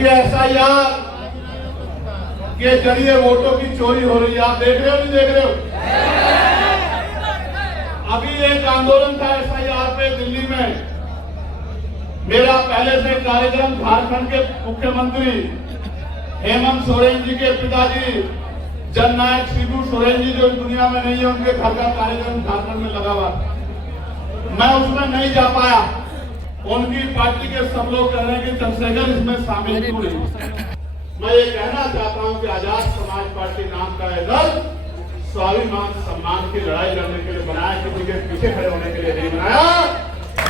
SIR के जरिए वोटों की चोरी हो रही है। आप देख रहे हो नहीं देख रहे हो? अभी एक आंदोलन था एसआईआर पे दिल्ली में। मेरा पहले से कार्यक्रम झारखंड के मुख्यमंत्री हेमंत सोरेन जी के पिताजी जननायक शिबू सोरेन जी जो इस दुनिया में नहीं है, उनके घर का कार्यक्रम झारखंड में लगा हुआ। मैं उसमें नहीं जा पाया। उनकी पार्टी के सब लोग कह रहे हैं कि चंद्रशेखर इसमें शामिल क्यों नहीं। मैं ये कहना चाहता हूं कि आजाद समाज पार्टी नाम का यह दल स्वाभिमान सम्मान की लड़ाई लड़ने के लिए बनाया, किसी के पीछे खड़े होने के लिए नहीं बनाया।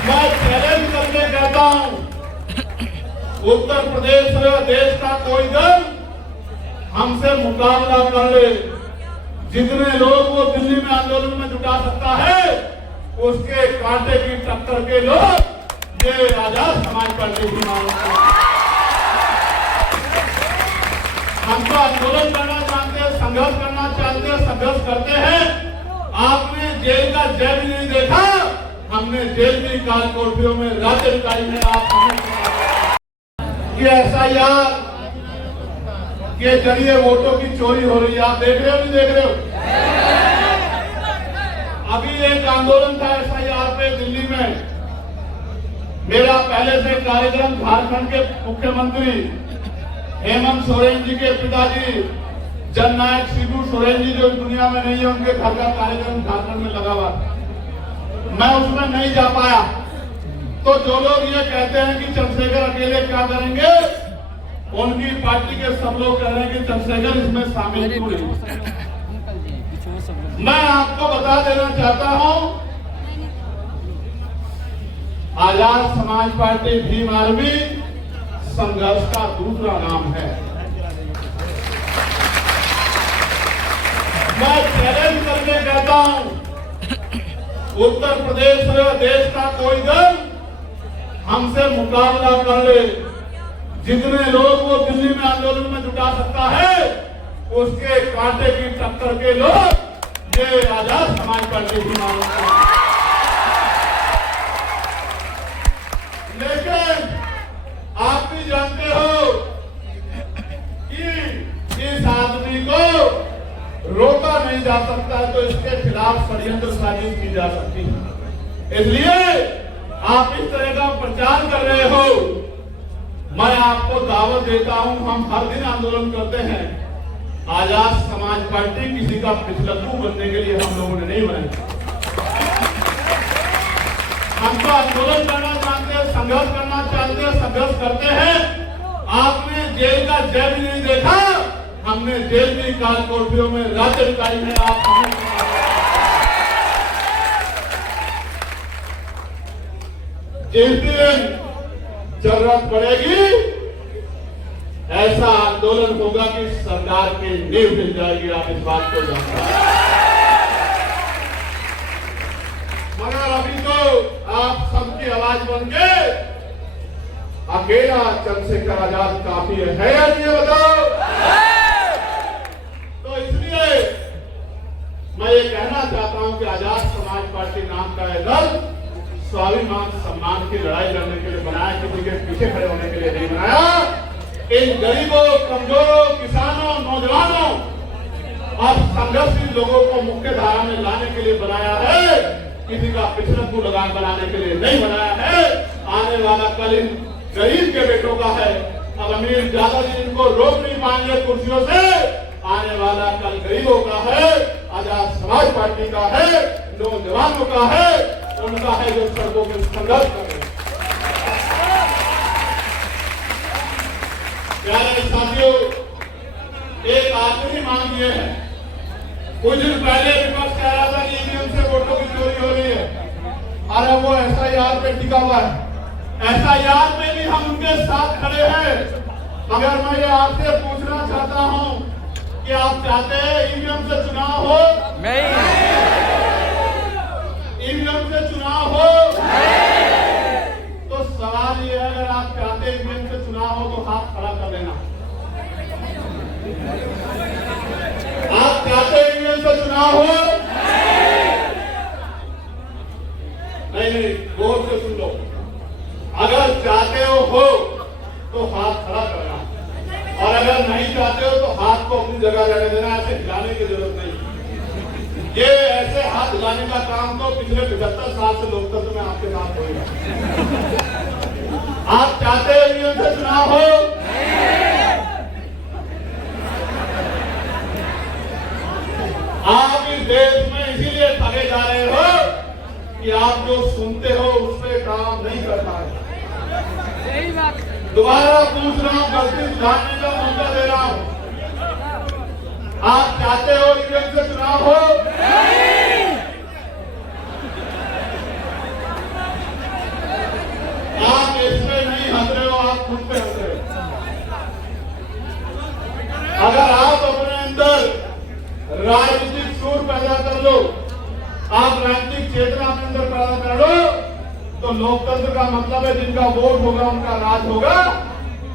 मैं चैलेंज करके कहता हूं, उत्तर प्रदेश में देश का कोई दल हमसे मुकाबला कर ले। जितने लोग वो दिल्ली में आंदोलन में जुटा सकता है, उसके कांटे की टक्कर के लोग ये आजाद समाज पार्टी की मांग है। हम तो आंदोलन करना चाहते हैं, संघर्ष करना चाहते हैं, संघर्ष करते हैं। आपने जेल का जय भी नहीं देखा, हमने जेल की काल कोठरियों में राज्य अधिकारी में आप एसआईआर के जरिए वोटों की चोरी हो रही है। आप देख रहे हो नहीं देख रहे हो? अभी एक आंदोलन था एसआईआर पे दिल्ली में। मेरा पहले से कार्यक्रम झारखंड के मुख्यमंत्री हेमंत सोरेन जी के पिताजी जननायक शिबू सोरेन जी जो इस दुनिया में नहीं है, उनके घर का कार्यक्रम झारखंड में लगा हुआ। मैं उसमें नहीं जा पाया। तो जो लोग ये कहते हैं कि चंद्रशेखर अकेले क्या करेंगे, उनकी पार्टी के सब लोग कह रहे हैं कि चंद्रशेखर इसमें शामिल क्यों नहीं। मैं आपको बता देना चाहता हूं, आजाद समाज पार्टी भीम आर्मी संघर्ष का दूसरा नाम है। मैं चैलेंज करके कहता हूं, उत्तर प्रदेश में देश का कोई दल हमसे मुकाबला कर ले। जितने लोग वो दिल्ली में आंदोलन में जुटा सकता है, उसके कांटे की टक्कर के लोग ये आजाद समाज पार्टी की मांग है। लेकिन आप भी जानते हो कि इस आदमी को रोका नहीं जा सकता, तो इसके खिलाफ षड्यंत्र साजिश की जा सकती है। इसलिए आप इस तरह का प्रचार कर रहे हो। मैं आपको दावत देता हूं, हम हर दिन आंदोलन करते हैं। आजाद समाज पार्टी किसी का पिछलक्कू बनने के लिए हम लोगों ने नहीं बनाई। हम तो आंदोलन करना चाहते हैं, संघर्ष करना चाहते हैं, संघर्ष करते हैं। आपने जेल का जय भी नहीं देखा, हमने जेल की काल कोठरियों में राज्य अधिकारी में आप जिस दिन जरूरत पड़ेगी ऐसा आंदोलन होगा कि सरकार की नींव हिल जाएगी। आप इस बात को जानते हैं। मगर अभी तो आप सबकी आवाज बन के अकेला चंद्रशेखर आजाद काफी है या नहीं, बताओ? तो इसलिए मैं ये कहना चाहता हूं कि आजाद समाज पार्टी नाम का यह दल स्वाभिमान सम्मान की लड़ाई लड़ने के लिए बनाया, किसी के पीछे खड़े होने के लिए नहीं बनाया। इन गरीबों, कमजोरों, किसानों, नौजवानों और संघर्षशील लोगों को मुख्य धारा में लाने के लिए बनाया है, किसी का पिछलक्कू लगान बनाने के लिए नहीं बनाया है। आने वाला कल इन गरीब के बेटों का है। अब अमीर ज्यादा दिन इनको रोक नहीं पाएंगे कुर्सियों से। आने वाला कल गरीबों का है, आजाद समाज पार्टी का है, नौजवानों का है, उनका है जो सड़कों में संघर्ष कर रहे हैं। प्यारे साथियों, एक आखिरी मांग ये है। कुछ दिन पहले विपक्ष कह रहा था कि ईवीएम से वोटों की चोरी हो रही है। अरे वो एसआईआर पे टिका हुआ है। एसआईआर में भी हम उनके साथ खड़े हैं। मगर मैं ये आपसे पूछना चाहता हूं कि आप चाहते हैं ईवीएम से चुनाव हो? नहीं। ईवीएम से चुनाव हो? नहीं। तो सवाल ये है, अगर आप चाहते हैं ईवीएम से चुनाव हो तो हाथ खड़ा कर देना। आप चाहते हैं ईवीएम से चुनाव हो? नहीं, गौर से सुन लो। अगर चाहते हो तो हाथ खड़ा करना। अगर नहीं चाहते हो तो हाथ को अपनी जगह रहने देना, ऐसे हिलाने की जरूरत नहीं। ये ऐसे हाथ हिलाने का काम तो पिछले 75 साल से लोकतंत्र में आपके साथ होगा। आप चाहते हो ईवीएम से चुनाव हो? आप इस देश में इसीलिए ठगे जा रहे हो कि आप जो सुनते हो उस पर काम नहीं कर पा रहे। दोबारा पूछ रहा हूं, गलती सुधारने का मौका दे रहा हूं। आप चाहते हो ईवीएम से चुनाव हो? आप इसमें नहीं हंस रहे हो, आप खुद पे हंस रहे हो। अगर आप अपने अंदर राजनीतिक सूर पैदा कर लो, आप राजनीतिक चेतना अपने अंदर पैदा कर लो, तो लोकतंत्र का मतलब है जिनका वोट होगा उनका राज होगा,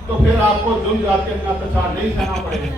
तो फिर आपको जुर्म जाति का अत्याचार नहीं सहना पड़ेगा।